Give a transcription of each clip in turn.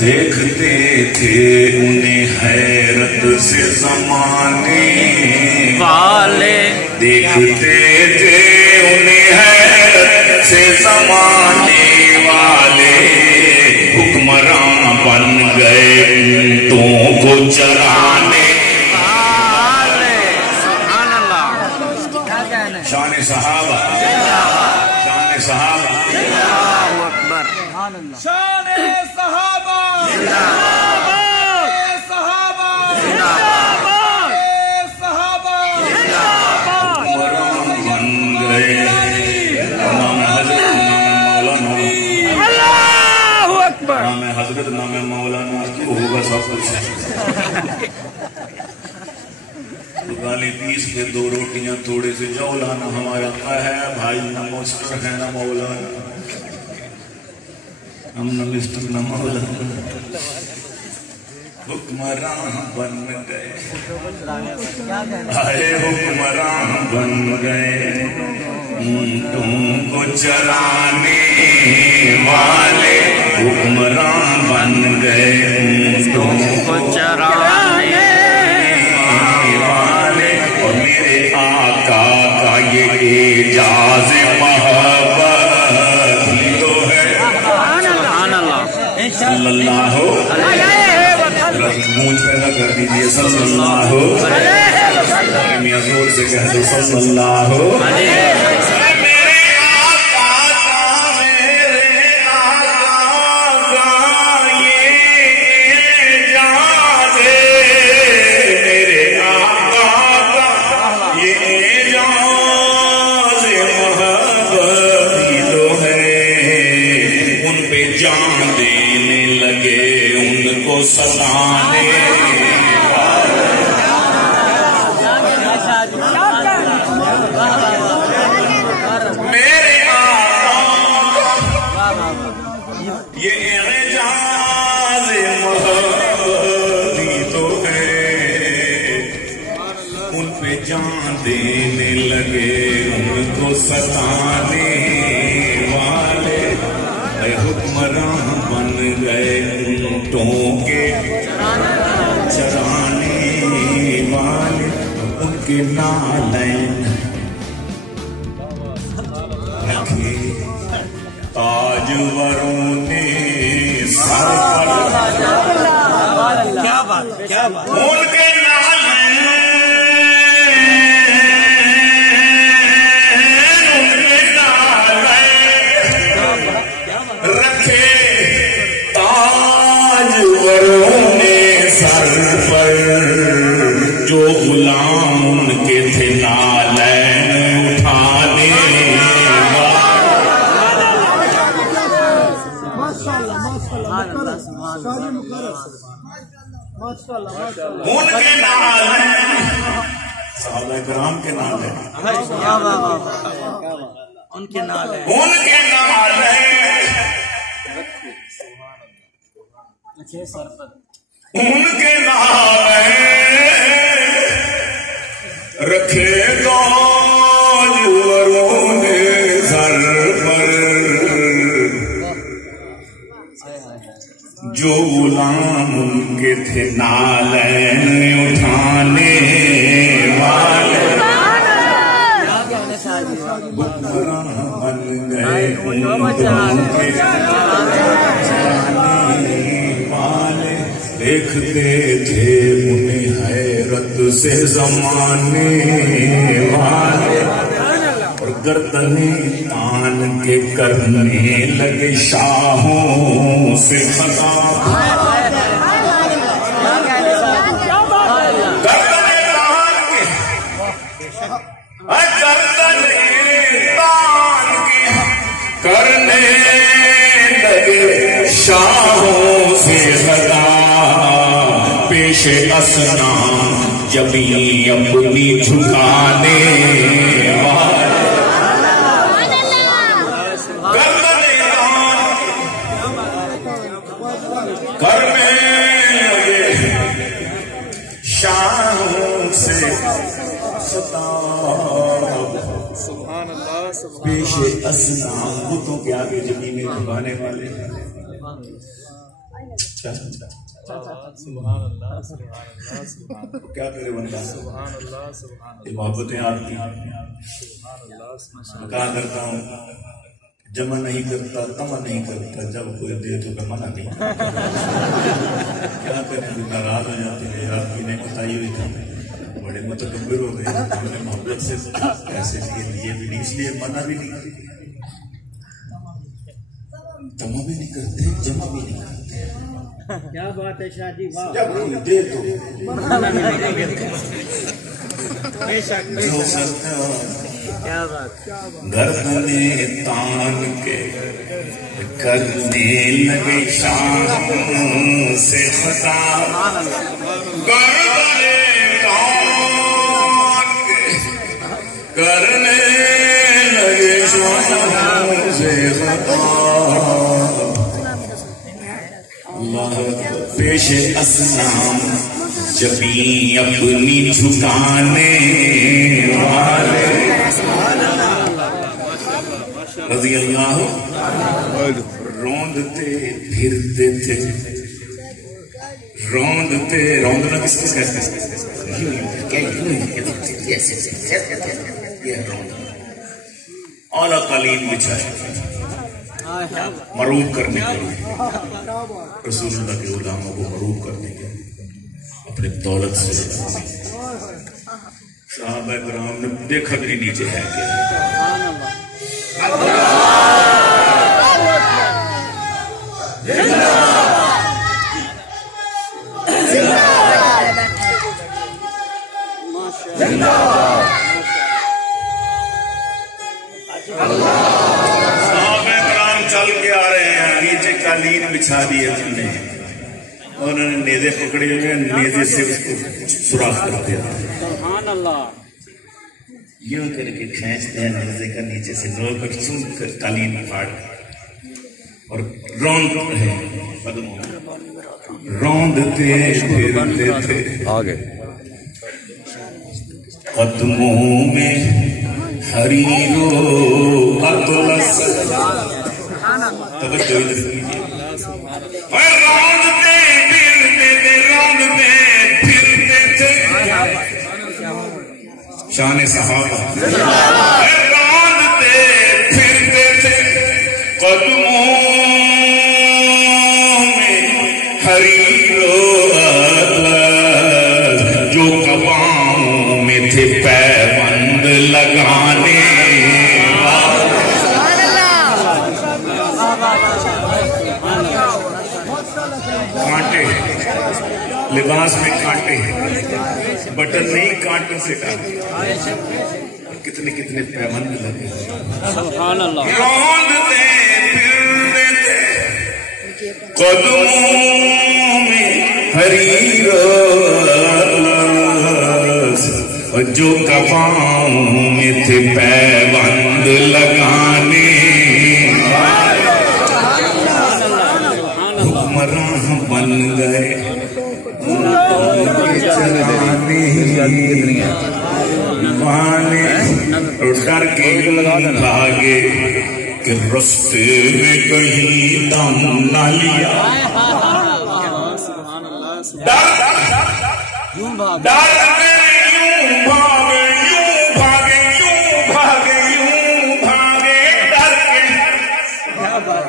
دیکھتے تھے انہیں حیرت سے زمانے والے، دیکھتے تھے انہیں حیرت سے زمانے والے، حکمراں بن گئے اونٹوں کو چرانے والے۔ سبحان اللہ۔ شان صحابہ، شان صحابہ، اللہ اکبر، شان صحابہ، صحابہ، صحابہ، حکمراں بن گئے۔ نام حضرت، نام مولانا، اللہ اکبر، نام حضرت، نام مولانا ہوگا سب کچھ۔ گالی پیس کے 2 روٹیاں تھوڑے سے جولانا ہمارا ہے بھائی، نہ ماسٹر ہے نہ مولانا، ہم نہ مسٹر نہ مولانا، حکمراں بن گئے، آئے حکمراں بن گئے اونٹوں کو چرانے والے، حکمراں بن گئے اونٹوں کو چرانے والے۔ اور میرے آقا کا یہ اعجاز محبت ہی تو ہے، صلی اللہ ہو، گونج پیدا کر دیجئے صلی اللہ ہو، میاں زور سے کہہ دو صلی اللہ ہو۔ دینے لگے ان کو ستانے والے، اے حکمراں بن گئے اونٹوں کے چرانے والے، ان کے نالین رکھے تاجوروں نے سر پر، کیا بات کیا بات، ان کے جو غلام ان کے تھے نالین اٹھانے ان کے نالین، صحابہ کرام کے نالین، ان کے نالین، ان کے نالین رکھے تاجوروں نے سر پر، جو غلام ان کے تھے نالین اٹھانے والے، حکمراں بن گئے اونٹوں کے چرانے والے، دیکھتے تھے انہیں حیرت سے زمانے والے، اور گردنیں تان کے کرنے لگے شاہوں سے خطاب، گردنیں تان کے کرنے لگے شاہوں سے خطاب، پیش اسنام جبیں اپنی جھکانے والے، کرنے لگے شاہوں سے خطاب۔ سبحان اللہ، پیش اصنام بتوں کے آگے زمینیں دبانے والے کیا کرے بندہ؟ محبتیں آپ کی کہا کرتا ہوں جمع نہیں کرتا تمہ نہیں کرتا جب کوئی دے تو میں منع نہیں کیا کریں ناراض ہو جاتے ہیں آپ کی نہیں بتائی ہوئی تھا بڑے متکبر ہو گئے ہم نے محبت سے ایسے لیے بھی نہیں اس لیے منع بھی نہیں کرتے تمہ بھی نہیں کرتے جمع بھی نہیں کرتے کیا بات ہے شاہ جی واہ جب کوئی دے تو کیا بات گردنے تان کے کرنے لگے شام سے خطا گردنے تان کے کرنے لگے شام سے خطا اللہ پیش اصنام جبی اپنی جھکانے والے رضی اللہ روندتے پھرتے تھے روندنا کس کس کہتے ہیں اعلیٰ قالین بچھائے مروب کرنے کے لیے رسول اللہ کے غلاموں کو مروب کرنے کے لیے اپنے دولت سے صحابہ کرام نے دیکھا بھی نیچے ہے کیا صحابہ کرام چل کے آ رہے ہیں نیچے قالین بچھا دیے ہم نے اور انہوں نے نیزے پکڑے ہوئے ہیں نیزے سے اس کو سوراخ کر دیا سبحان اللہ یوں کر کے کھینچتے ہیں نیزے کا نیچے سے لوگ کر چون کر قالین پھاڑ اور روندتے ہیں قدموں میں روندتے پھرتے تھے آگے قدموں میں حریرو اطلس توجہ ادھر کیجیے روندتے پھرتے تھے شان صحابہ روندتے پھرتے تھے قدموں میں حریرو اطلس جو قباؤں میں تھے پیبند لگانے کانٹے لباس میں کانٹے بٹن نہیں کانٹوں سے کاٹے اور کتنے کتنے پیبند لگے سبحان اللہ روندتے پھرتے تھے قدموں میں حریر جو کفاؤں میں تھے پیبند لگانے حکمراں بن گئے ڈر کے بھاگے کہ رستے میں کہیں دم نہ لیا ڈر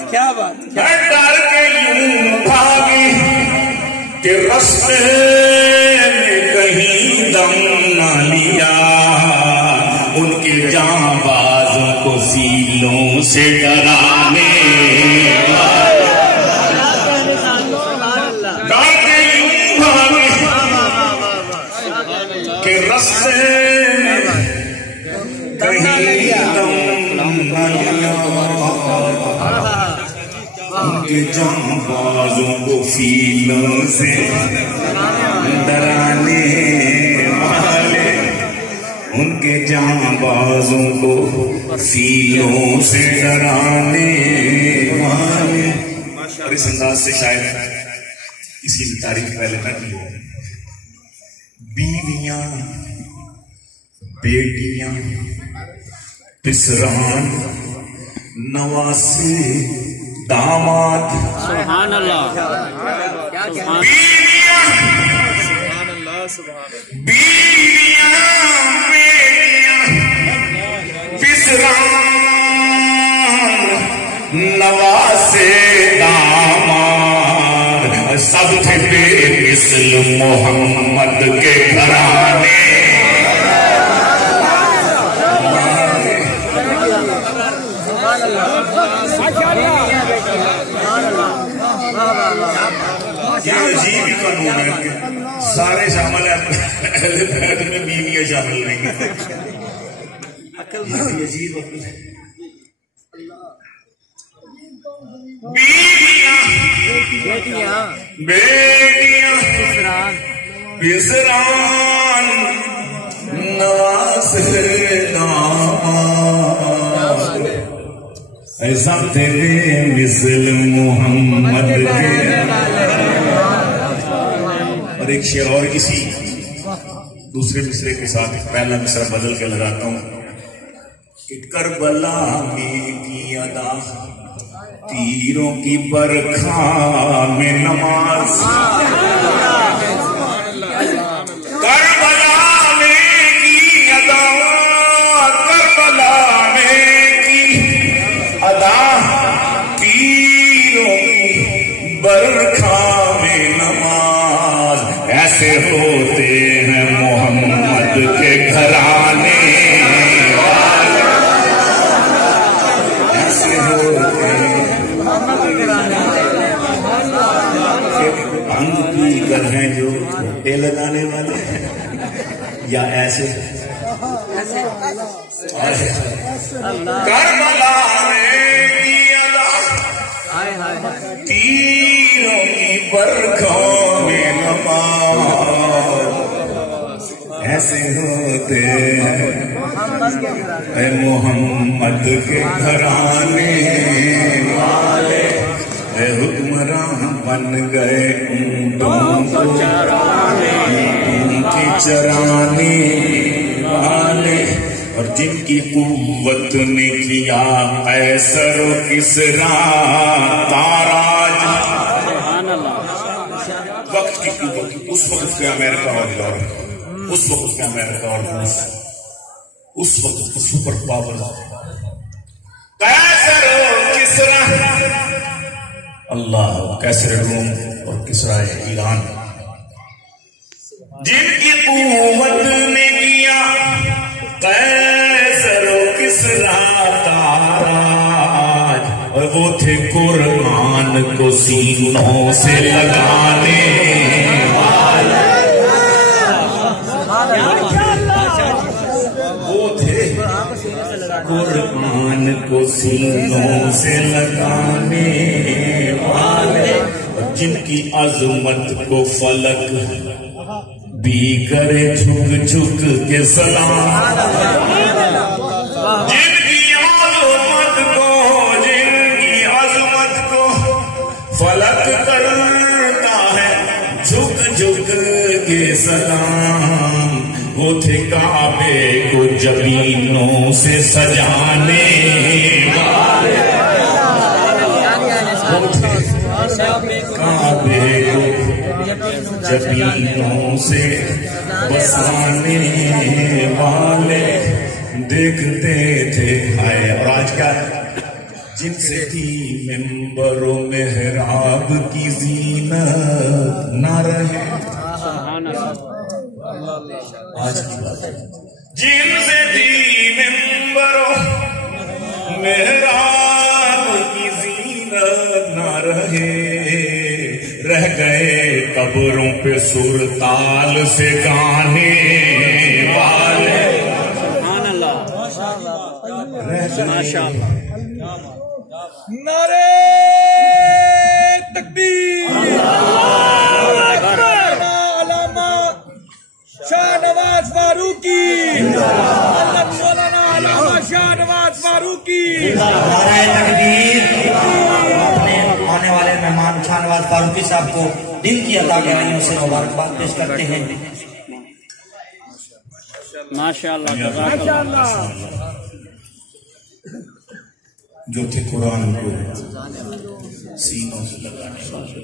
کیا بات ڈر کے یوں بھاگے کہ رستے میں کہیں دم نہ لیا ان کے جانبازوں کو سیلوں سے ڈرانے ڈر کے یوں بھاگے کہ رستے میں کہیں دم نہ لیا ان کے جانبازوں کو فیلوں سے ڈرانے والے ان کے جانبازوں کو فیلوں سے ڈرانے والے اور اس انداز سے شاید کسی نے تعریف پہلے نہ کی ہو بیویاں بیٹیاں پسران نواسی داماد سبحان اللہ بیویاں پسران نواسے داماد سب تھے بے مثل محمد کے گھرانے یہ عجیب قانون ہے کہ سارے شامل ہیں اہل بیت میں بیویاں شامل نہیں ہیں یہ عجیب عقل ہے بیٹیاں پسران نواسے داماد ایسا تیرے مثل محمد کے اور ایک شعر اور اسی دوسرے مصرے کے ساتھ پہلا مصرع بدل کے لگاتا ہوں کہ کربلا میں کی ادا تیروں کی برکھا میں نماز کربلا میں کی ادا کربلا میں کی ادا تیروں کی برکھا میں نماز ایسے ہوتے ہیں محمد کے گھرانے ایسے ہوتے ہیں انگ پیگر ہیں جو ٹوٹے لگانے والے یا ایسے کربلا میں تیروں کی برکھوں میں نماز ایسے ہوتے ہیں اے محمد کے گھرانے والے اے حکمراں بن گئے اونٹوں کو کی چرانے والے اور جن کی قوت نے کیا قیصر و کسریٰ تاراج وقت کی قوت اس وقت کے امریکہ اور یورپ اس وقت کے امریکہ اور روس اس وقت کے سپر پاور قیصر و کسریٰ اللہ قیصر روم اور کسریٰ ایران جن کی قوت نے کیا قیصر و کسریٰ تاراج اور وہ تھے قرآن کو سینوں سے لگانے والے وہ تھے قرآن کو سینوں سے لگانے والے جن کی عظمت کو فلک بھی کرے جھک جھک کے سلام جن کی عظمت کو فلک کرتا ہے جھک جھک کے سلام وہ تھے کعبے کو جبینوں سے سجانے والے کعبے کو جبینوں سے بسانے والے دیکھتے تھے ہائے اور آج کا جن سے تھی منبر و محراب کی زینت نہ رہے آج کی بات جن سے تھی منبر و محراب کی زینت نہ رہے رہ گئے قبروں پہ سر تال سے گانے والے نعرے تکبیر علامہ شاہ نواز فاروقی مولانا علامہ شاہ نواز فاروقی نعرہ تکبیر اپنے آنے والے مہمان شاہ نواز فاروقی صاحب کو دن کی عطا گاہیوں سے مبارکباد پیش کرتے ہیں ماشاءاللہ جو تھے قرآن کو سینوں سے لگانے والے.